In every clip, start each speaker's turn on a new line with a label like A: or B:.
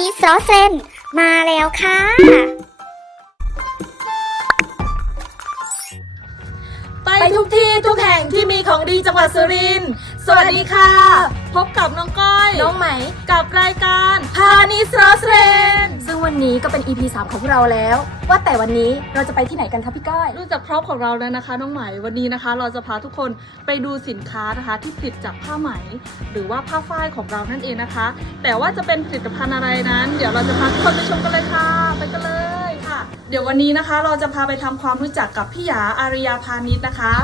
A: ณิชย์ซอเซนมาแล้วค่ะ
B: ไปทุกที่ทุกแห่งที่มีของดีจังหวัดสุรินทร์สวัสดีค่ะ พบกับน้องก้อย
C: น้องไหม
B: กับรายการพาณิชย์รอสเรน
C: ซึ่ง วันนี้ก็เป็น EP 3 ของพวกเราแล้ว ว่าแต่วันนี้เราจะไปที่ไหนกันคะพี่ก้อย
B: รู้จักพร็อพของเราแล้วนะคะน้องไหมวันนี้นะคะ เราจะพาทุกคนไปดูสินค้านะคะ ที่ผลิตจากผ้าไหม หรือว่าผ้าฝ้ายของเรานั่นเองนะคะ แต่ว่าจะเป็นผลิตภัณฑ์อะไรนั้น เดี๋ยวเราจะพาทุกคนไปชมกันเลยค่ะ ไปกันเลยค่ะ เดี๋ยววันนี้นะคะ เราจะพาไปทำความรู้จักกับพี่หยาอารยาพาณิชย์นะคะ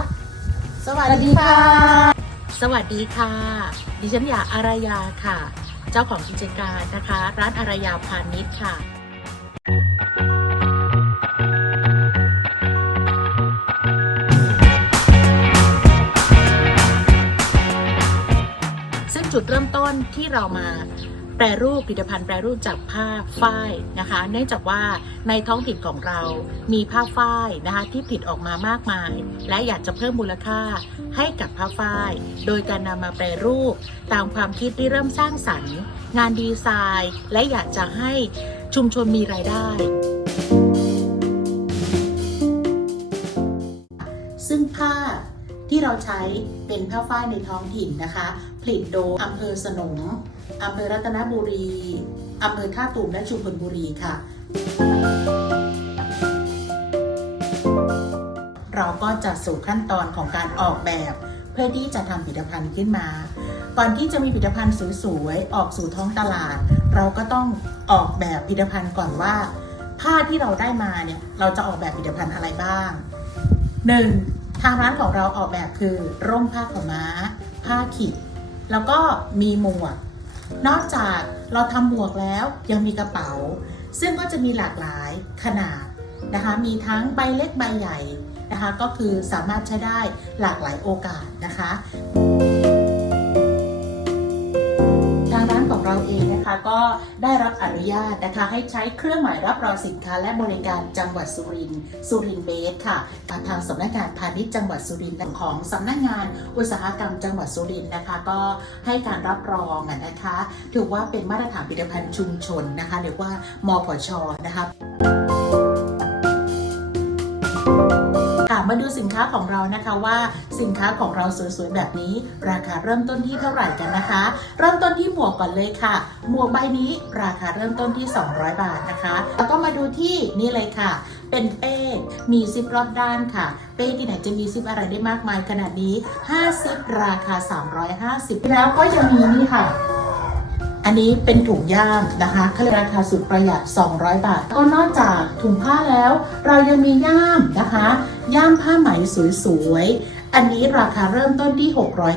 C: สวัสดีค่ะ
D: สวัสดีค่ะ ดิฉันหยาอารยาค่ะ เจ้าของกิจการนะคะ ร้านอารยาพาณิชย์ค่ะ จุดเริ่มต้นที่เรามาแปรรูปผลิตภัณฑ์แปรรูปจากผ้าฝ้ายนะคะ เนื่องจากว่าในท้องถิ่นของเรามีผ้าฝ้ายนะคะที่ผลิตออกมามากมาย และอยากจะเพิ่มมูลค่าให้กับผ้าฝ้าย โดยการนำมาแปรรูปตามความคิดที่เริ่มสร้างสรรค์ งานดีไซน์ และอยากจะให้ชุมชนมีรายได้ซึ่งผ้า ที่เราใช้เป็นผ้าฝ้ายในท้องถิ่นนะคะ ผลิตโดยอำเภอสนมอำเภอรัตนบุรีอำเภอท่าตูมและชุมพลบุรีค่ะ เราก็จะสู่ขั้นตอนของการออกแบบ เพื่อที่จะทำผลิตภัณฑ์ขึ้นมา ก่อนที่จะมีผลิตภัณฑ์สวยๆออกสู่ท้องตลาด เราก็ต้องออกแบบผลิตภัณฑ์ก่อนว่า ผ้าที่เราได้มาเนี่ยเราจะออกแบบผลิตภัณฑ์อะไรบ้าง 1. ทางร้านของเราออกแบบคือร่มผ้าขาวม้า ผ้าขิด แล้วก็มีหมวก นอกจากเราทำหมวกแล้วยังมีกระเป๋า ซึ่งก็จะมีหลากหลายขนาดนะคะ มีทั้งใบเล็กใบใหญ่นะคะ ก็คือสามารถใช้ได้หลากหลายโอกาสนะคะ เราเองนะคะก็ได้รับอนุญาตนะคะให้ใช้เครื่องหมายรับรองสินค้าและบริการจังหวัดสุรินทร์สุรินทร์เบสค่ะทางสำนักงานพาณิชย์จังหวัดสุรินทร์ของสำนักงานอุตสาหกรรมจังหวัดสุรินทร์นะคะ ก็ให้การรับรองนะคะ ถือว่าเป็นมาตรฐานผลิตภัณฑ์ชุมชนนะคะหรือว่ามพชนะคะ สินค้าของเรานะคะว่าสินค้าของเราสวยๆแบบนี้ ราคาเริ่มต้นที่เท่าไหร่กันนะคะ เริ่มต้นที่หมวกก่อนเลยค่ะ หมวกใบนี้ราคาเริ่มต้นที่ 200 บาทนะคะแล้วก็มาดูที่นี่เลยค่ะ เป็นเป้มีซิปรอบด้านค่ะ เป้ที่ไหนจะมีซิปอะไรได้มากมายขนาดนี้5ซิปราคา 350 แล้วก็ยังมีนี่ค่ะอันนี้เป็นถุงย่ามนะคะเขาเรียกราคาสุดประหยัด 200 บาท ก็นอกจากถุงผ้าแล้ว เรายังมีย่ามนะคะ ย่ามผ้าไหมสวยๆ อันนี้ราคาเริ่มต้นที่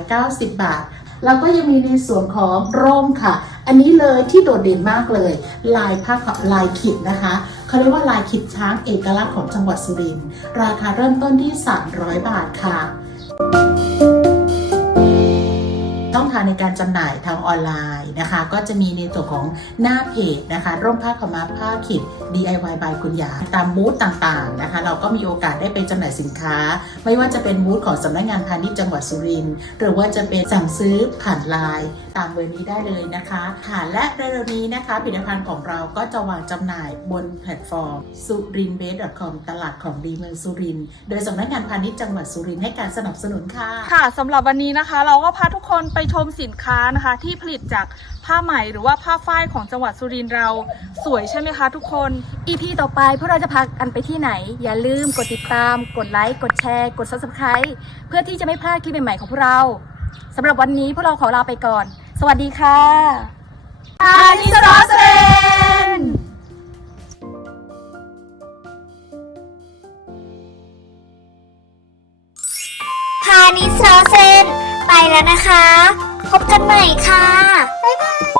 D: 690 บาท แล้วก็ยังมีในส่วนของร่มค่ะ อันนี้เลยที่โดดเด่นมากเลย ลายผ้าลายขิดนะคะเขาเรียกว่าลายขิดช้างเอกลักษณ์ของจังหวัดสุรินทร์ราคาเริ่มต้นที่ 300 บาทค่ะช่องทางในการจำหน่าย ออนไลน์นะคะ ก็จะมีในตัวของหน้าเพจนะคะ ร่มผ้าขาวม้าผ้าขิด DIY by คุณยาตามบูธต่างๆนะคะ เราก็มีโอกาสได้ไปจำหน่ายสินค้า ไม่ว่าจะเป็นบูธของสำนักงานพาณิชย์จังหวัดสุรินทร์หรือว่าจะเป็นสั่งซื้อผ่านไลน์ ตามเบอร์นี้ได้เลยนะคะค่ะและเร็วๆนี้นะคะผลิตภัณฑ์ของเราก็จะวางจำหน่ายบนแพลตฟอร์มสุรินเบส .com ตลาดของดีเมืองสุรินทร์โดยสำนักงานพาณิชย์จังหวัดสุรินทร์ให้การสนับสนุนค่ะ
B: ค่ะสำหรับวันนี้นะคะ เราก็พาทุกคนไปชมสินค้านะคะ ที่ผลิตจากผ้าไหมหรือว่าผ้าฝ้ายของจังหวัดสุรินทร์เราสวยใช่ไหมคะทุกคน
C: EP ต่อไปพวกเราจะพากันไปที่ไหน อย่าลืมกดติดตาม กดไลค์ กดแชร์ กด Subscribe เพื่อที่จะไม่พลาดคลิปใหม่ๆของพวกเราสำหรับวันนี้พวกเราขอลาไปก่อน สวัสดีค่ะอานิสรอสเรน
A: พาณิชย์ซอเซน ไปแล้วนะคะ พบกันใหม่ค่ะ บ๊ายบาย